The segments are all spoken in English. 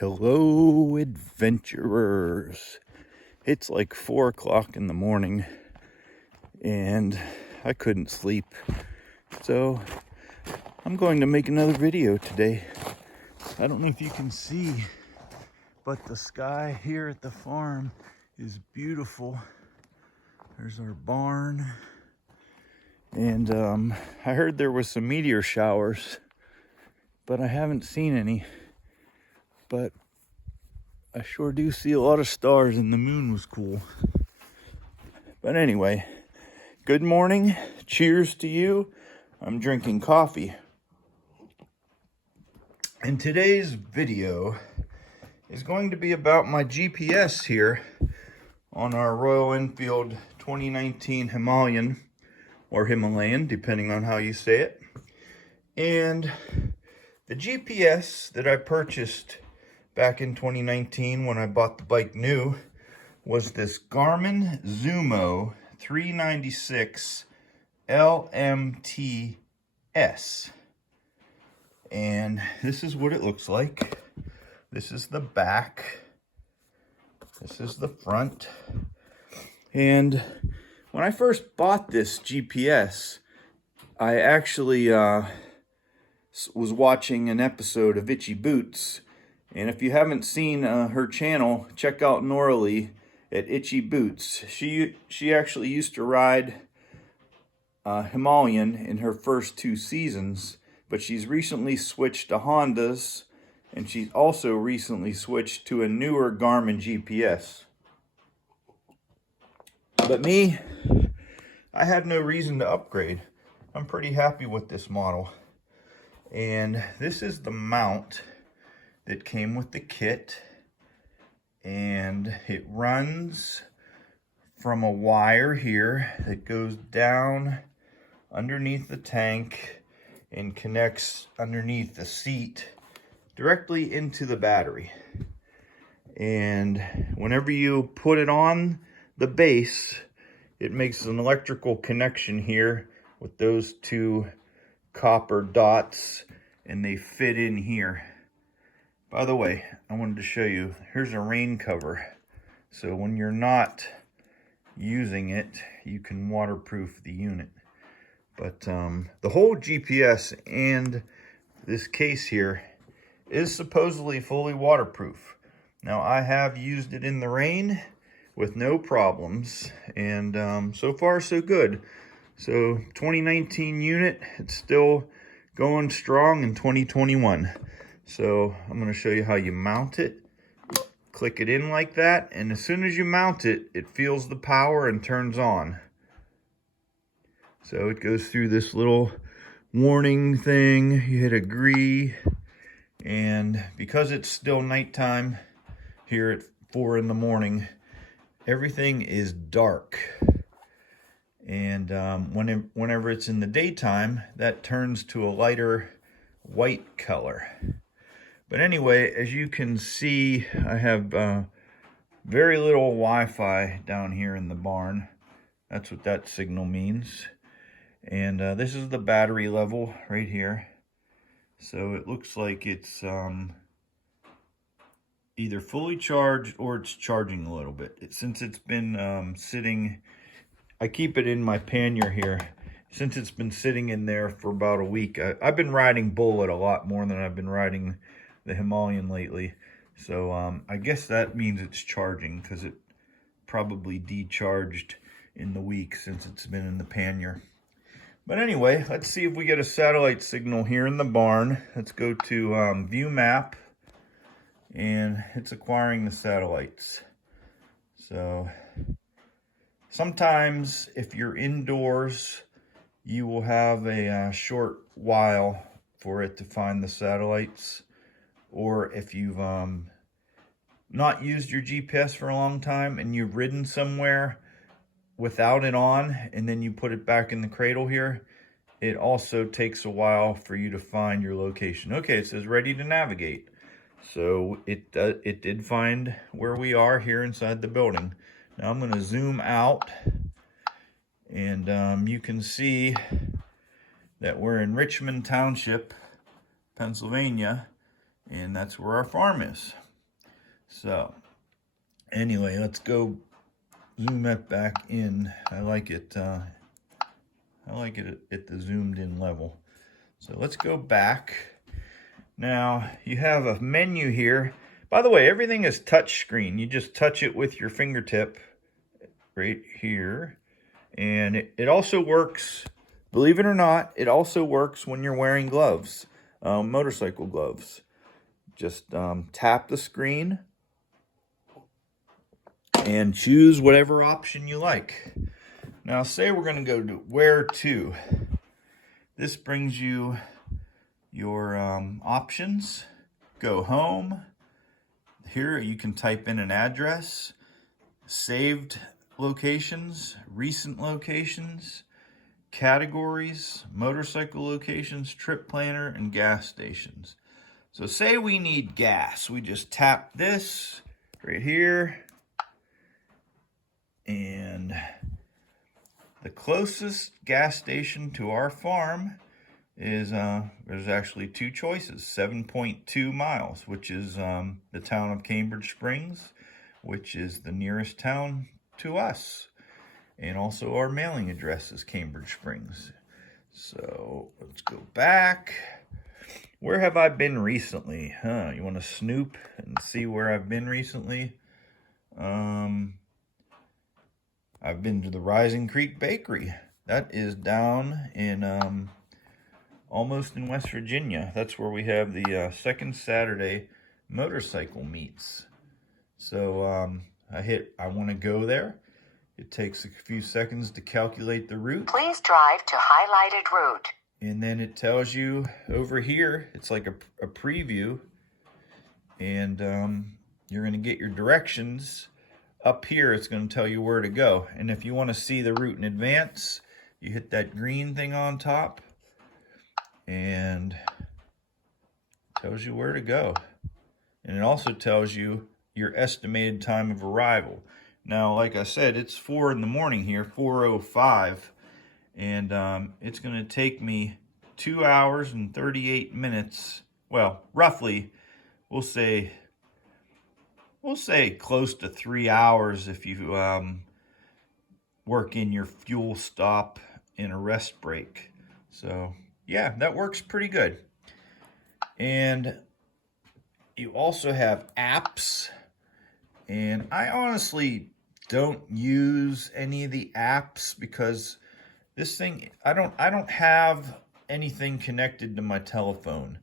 Hello, adventurers. It's like 4 o'clock in the morning and I couldn't sleep. So I'm going to make another video today. I don't know if you can see, but the sky here at the farm is beautiful. There's our barn. And I heard there was some meteor showers, but I haven't seen any. But I sure do see a lot of stars, and the moon was cool. But anyway, good morning. Cheers to you. I'm drinking coffee. And today's video is going to be about my GPS here on our Royal Enfield 2019 Himalayan, or Himalayan, depending on how you say it. And the GPS that I purchased back in 2019 when I bought the bike new was this Garmin Zumo 396 LMT-S. And this is what it looks like. This is the back. This is the front. And when I first bought this GPS, I actually was watching an episode of Itchy Boots. And if you haven't seen her channel, check out Norley at Itchy Boots. She actually used to ride Himalayan in her first 2 seasons, but she's recently switched to Hondas, and she's also recently switched to a newer Garmin GPS. But me, I had no reason to upgrade. I'm pretty happy with this model. And this is the mount that came with the kit, and it runs from a wire here that goes down underneath the tank and connects underneath the seat directly into the battery. And whenever you put it on the base, it makes an electrical connection here with those 2 copper dots, and they fit in here. By the way, I wanted to show you, here's a rain cover. So when you're not using it, you can waterproof the unit. But the whole GPS and this case here is supposedly fully waterproof. Now, I have used it in the rain with no problems, and so far so good. So 2019 unit, it's still going strong in 2021. So I'm going to show you how you mount it. Click it in like that, and as soon as you mount it, it feels the power and turns on. So it goes through this little warning thing. You hit agree, and because it's still nighttime here at 4 in the morning, everything is dark. And whenever it's in the daytime, that turns to a lighter white color. But anyway, as you can see, I have very little Wi-Fi down here in the barn. That's what that signal means. And this is the battery level right here. So it looks like it's either fully charged or it's charging a little bit. Since it's been sitting, I keep it in my pannier here. Since it's been sitting in there for about a week, I've been riding Bullet a lot more than I've been riding the Himalayan lately. So I guess that means it's charging, because it probably decharged in the week since it's been in the pannier. But anyway, let's see if we get a satellite signal here in the barn. Let's go to view map, and it's acquiring the satellites. So sometimes if you're indoors, you will have a short while for it to find the satellites. Or if you've not used your GPS for a long time and you've ridden somewhere without it on, and then you put it back in the cradle here, it also takes a while for you to find your location. Okay, it says ready to navigate. So it did find where we are here inside the building. Now I'm going to zoom out, and you can see that we're in Richmond Township, Pennsylvania, and that's where our farm is. So anyway, let's go zoom it back in. I like it at the zoomed in level. So let's go back. Now you have a menu here. By the way, everything is touch screen. You just touch it with your fingertip right here. And it also works, believe it or not, it also works when you're wearing gloves, motorcycle gloves. Just tap the screen and choose whatever option you like. Now say we're going to go to where to. This brings you your options. Go home. Here you can type in an address, saved locations, recent locations, categories, motorcycle locations, trip planner, and gas stations. So say we need gas. We just tap this right here, and the closest gas station to our farm is, there's actually two choices, 7.2 miles, which is the town of Cambridge Springs, which is the nearest town to us. And also our mailing address is Cambridge Springs. So let's go back. Where have I been recently? You want to snoop and see where I've been recently? I've been to the Rising Creek Bakery. That is down in almost in West Virginia. That's where we have the second Saturday motorcycle meets. So I want to go there. It takes a few seconds to calculate the route. Please drive to highlighted route. And then it tells you over here, it's like a preview. And you're going to get your directions. Up here, it's going to tell you where to go. And if you want to see the route in advance, you hit that green thing on top. And it tells you where to go. And it also tells you your estimated time of arrival. Now, like I said, it's 4 in the morning here, 4:05, and it's going to take me 2 hours and 38 minutes. Well, roughly, we'll say close to 3 hours if you work in your fuel stop and a rest break. So, yeah, that works pretty good. And you also have apps. And I honestly don't use any of the apps because this thing, I don't have anything connected to my telephone.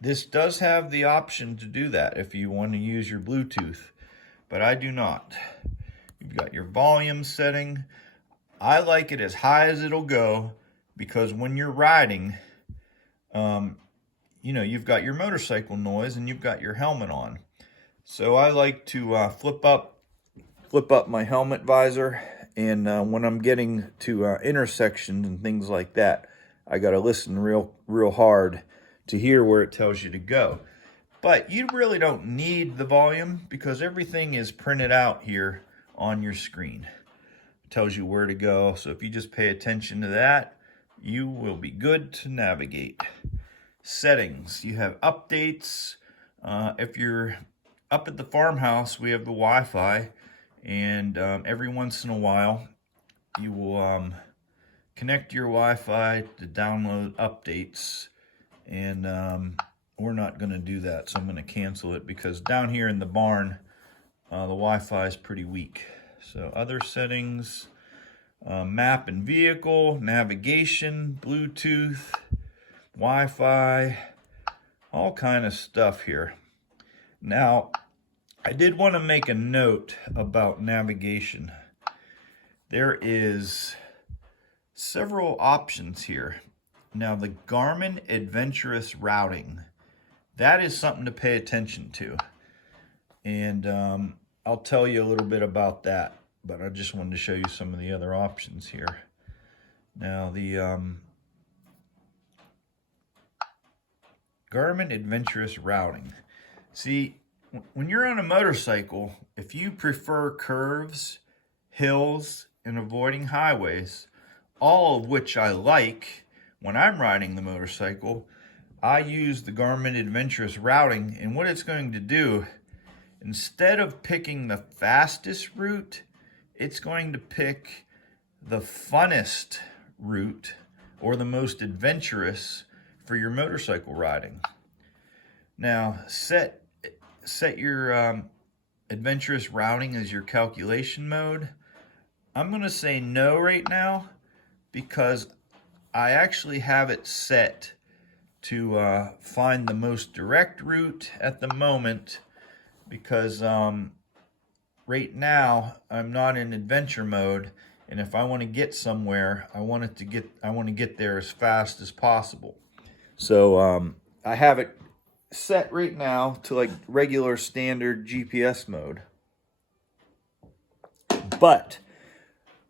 This does have the option to do that if you want to use your Bluetooth, but I do not. You've got your volume setting. I like it as high as it'll go because when you're riding, you've got your motorcycle noise and you've got your helmet on. So I like to flip up my helmet visor, and when I'm getting to intersections and things like that, I got to listen real hard to hear where it tells you to go. But you really don't need the volume because everything is printed out here on your screen. It tells you where to go. So if you just pay attention to that, you will be good to navigate. Settings, you have updates. If you're up at the farmhouse, we have the Wi-Fi, and every once in a while, you will connect your Wi-Fi to download updates, and we're not going to do that, so I'm going to cancel it because down here in the barn, the Wi-Fi is pretty weak. So other settings, map and vehicle, navigation, Bluetooth, Wi-Fi, all kind of stuff here. Now, I did want to make a note about navigation. There is several options here. Now, the Garmin Adventurous routing, that is something to pay attention to. And I'll tell you a little bit about that, but I just wanted to show you some of the other options here. Now, the Garmin Adventurous routing. See, when you're on a motorcycle, if you prefer curves, hills, and avoiding highways, all of which I like when I'm riding the motorcycle, I use the Garmin Adventurous routing, and what it's going to do instead of picking the fastest route, it's going to pick the funnest route or the most adventurous for your motorcycle riding. Now, set your adventurous routing as your calculation mode. I'm going to say no right now because I actually have it set to find the most direct route at the moment, because right now I'm not in adventure mode, and if I want to get somewhere, I want to get there as fast as possible. So I have it set right now to like regular standard GPS mode. But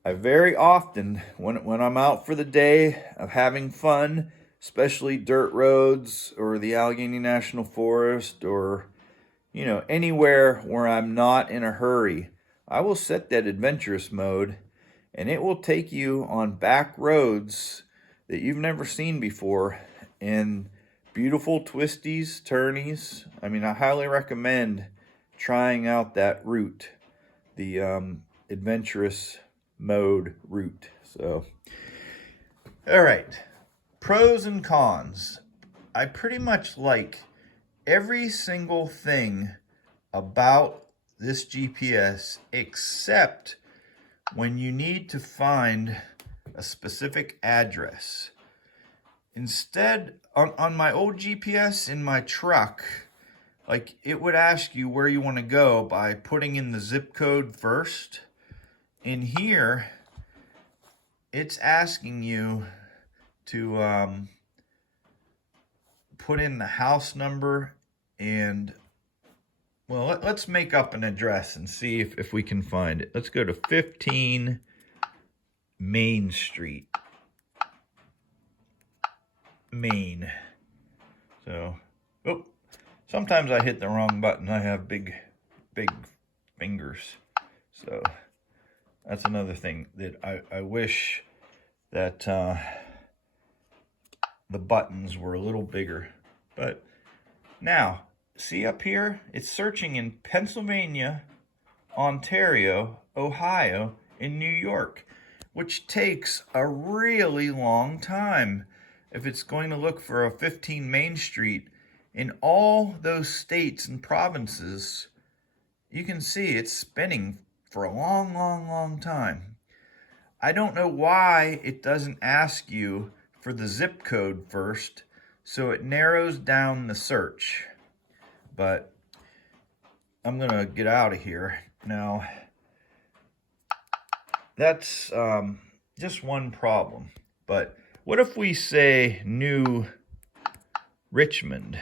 I very often, when I'm out for the day of having fun, especially dirt roads or the Allegheny National Forest, or anywhere where I'm not in a hurry, I will set that adventurous mode, and it will take you on back roads that you've never seen before, and beautiful twisties, turnies. I mean, I highly recommend trying out that route, the adventurous mode route. So, all right. Pros and cons. I pretty much like every single thing about this GPS except when you need to find a specific address. Instead, on my old GPS in my truck, like, it would ask you where you want to go by putting in the zip code first. In here, it's asking you to put in the house number and, well, let's make up an address and see if we can find it. Let's go to 15 Main Street, Maine. So, oh, sometimes I hit the wrong button. I have big fingers. So that's another thing that I wish that the buttons were a little bigger. But now, see up here? It's searching in Pennsylvania, Ontario, Ohio, and New York, which takes a really long time if it's going to look for a 15 Main Street in all those states and provinces. You can see it's spinning for a long time. I don't know why it doesn't ask you for the zip code first, so it narrows down the search. But I'm gonna get out of here now. That's just one problem. But what if we say New Richmond?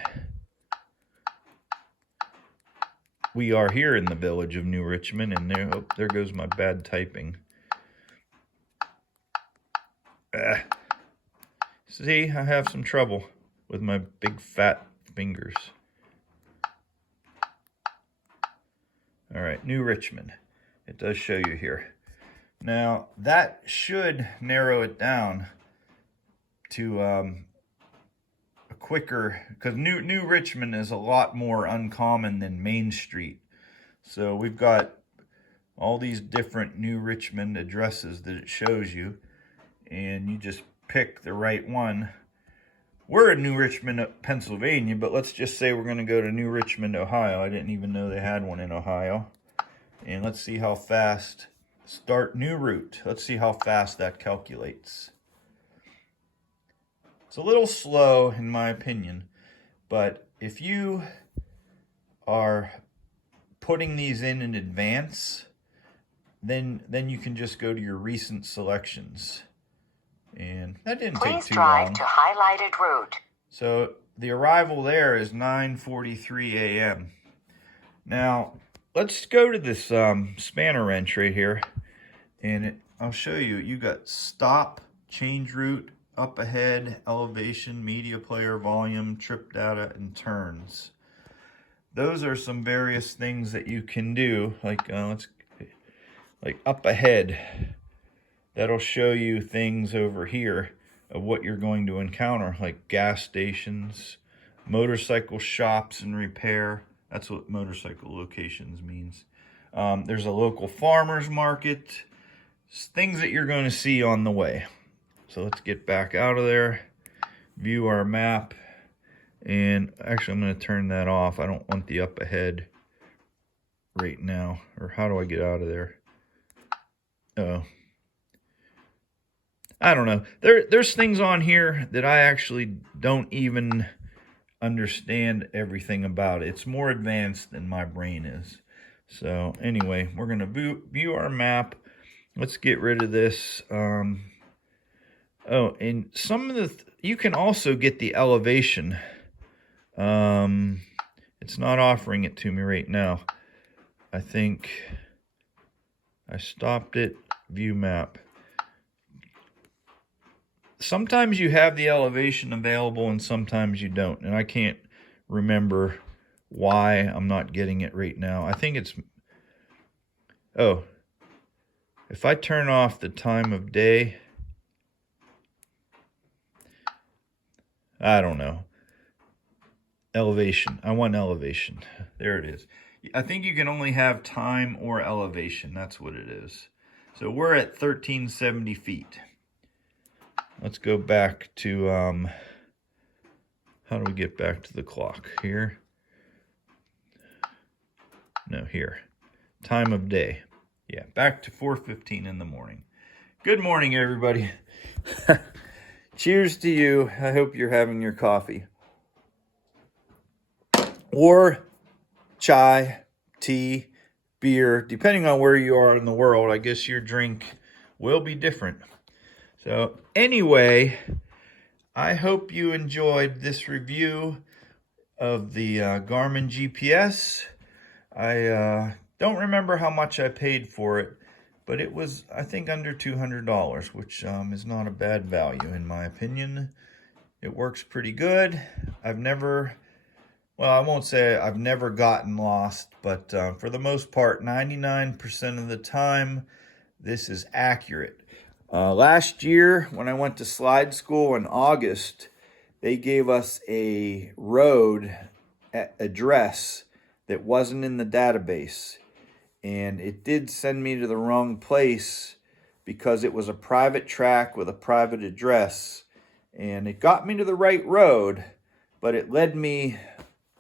We are here in the village of New Richmond, and there goes my bad typing. See, I have some trouble with my big fat fingers. All right, New Richmond. It does show you here. Now, that should narrow it down to a quicker, because New Richmond is a lot more uncommon than Main Street. So we've got all these different New Richmond addresses that it shows you, and you just pick the right one. We're in New Richmond, Pennsylvania, but let's just say we're going to go to New Richmond, Ohio. I didn't even know they had one in Ohio. And let's see how fast, start new route. Let's see how fast that calculates. It's a little slow in my opinion, but if you are putting these in advance, then you can just go to your recent selections. And that didn't take too long. Please drive to highlighted route. So the arrival there is 9:43 a.m. Now, let's go to this spanner wrench right here, and I'll show you. You got stop, change route, up ahead, elevation, media player, volume, trip data, and turns. Those are some various things that you can do, like up ahead. That'll show you things over here of what you're going to encounter, like gas stations, motorcycle shops and repair, That's what motorcycle locations means. There's a local farmer's market. Things that you're going to see on the way. So let's get back out of there. View our map. And actually, I'm going to turn that off. I don't want the up ahead right now. Or how do I get out of there? Oh. I don't know. There's things on here that I actually don't even understand everything about. It's more advanced than my brain is. So anyway, we're going to view our map. Let's get rid of this. Oh, and some of the... you can also get the elevation. It's not offering it to me right now. I think I stopped it. View map. Sometimes you have the elevation available and sometimes you don't. And I can't remember why I'm not getting it right now. I think it's... oh. If I turn off the time of day... I don't know. Elevation. I want elevation. There it is. I think you can only have time or elevation. That's what it is. So we're at 1370 feet. Let's go back to, how do we get back to the clock? Here? No, here. Time of day. Yeah, back to 4:15 in the morning. Good morning, everybody. Cheers to you. I hope you're having your coffee. Or chai, tea, beer, depending on where you are in the world. I guess your drink will be different. So anyway, I hope you enjoyed this review of the Garmin GPS. I don't remember how much I paid for it, but it was, I think, under $200, which is not a bad value in my opinion. It works pretty good. I've never, well, I won't say I've never gotten lost, but for the most part, 99% of the time, this is accurate. Last year, when I went to slide school in August, they gave us a road address that wasn't in the database. And it did send me to the wrong place because it was a private track with a private address. And it got me to the right road, but it led me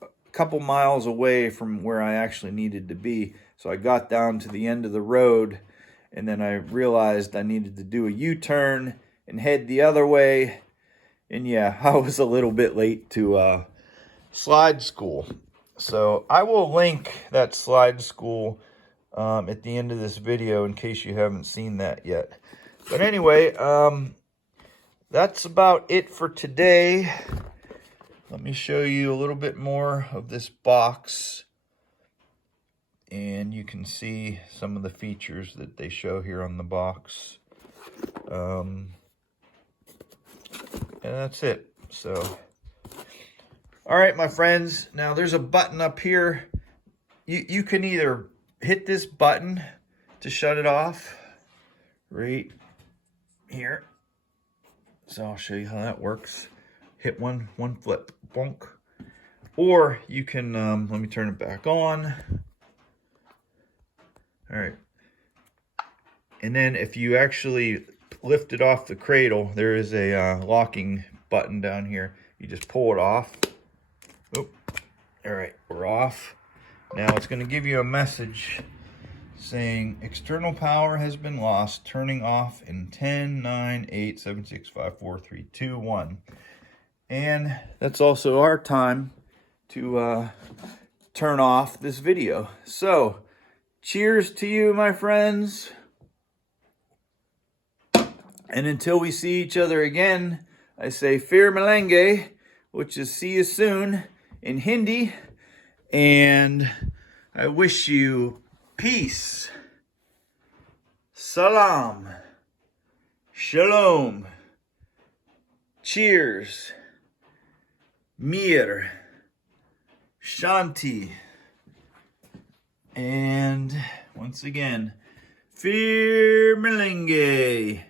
a couple miles away from where I actually needed to be. So I got down to the end of the road, and then I realized I needed to do a U-turn and head the other way. And yeah, I was a little bit late to slide school. So I will link that slide school at the end of this video in case you haven't seen that yet. But anyway, that's about it for today. Let me show you a little bit more of this box. And you can see some of the features that they show here on the box. And that's it. So, all right, my friends. Now, there's a button up here. You can either hit this button to shut it off right here. So I'll show you how that works. Hit one flip, bonk. Or you can, let me turn it back on. All right. And then if you actually lift it off the cradle, there is a locking button down here. You just pull it off. Oop. All right, we're off. Now it's going to give you a message saying external power has been lost, turning off in 10, 9, 8, 7, 6, 5, 4, 3, 2, 1. And that's also our time to turn off this video. So, cheers to you, my friends. And until we see each other again, I say Fir Malenge, which is see you soon in Hindi. And I wish you peace, salam, shalom, cheers, mir, shanti, and once again, Fir Malenge.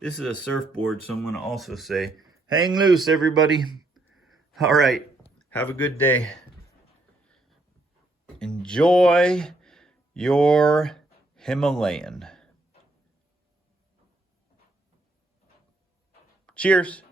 This is a surfboard, so I'm going to also say, hang loose, everybody. All right, have a good day. enjoy your Himalayan. Cheers.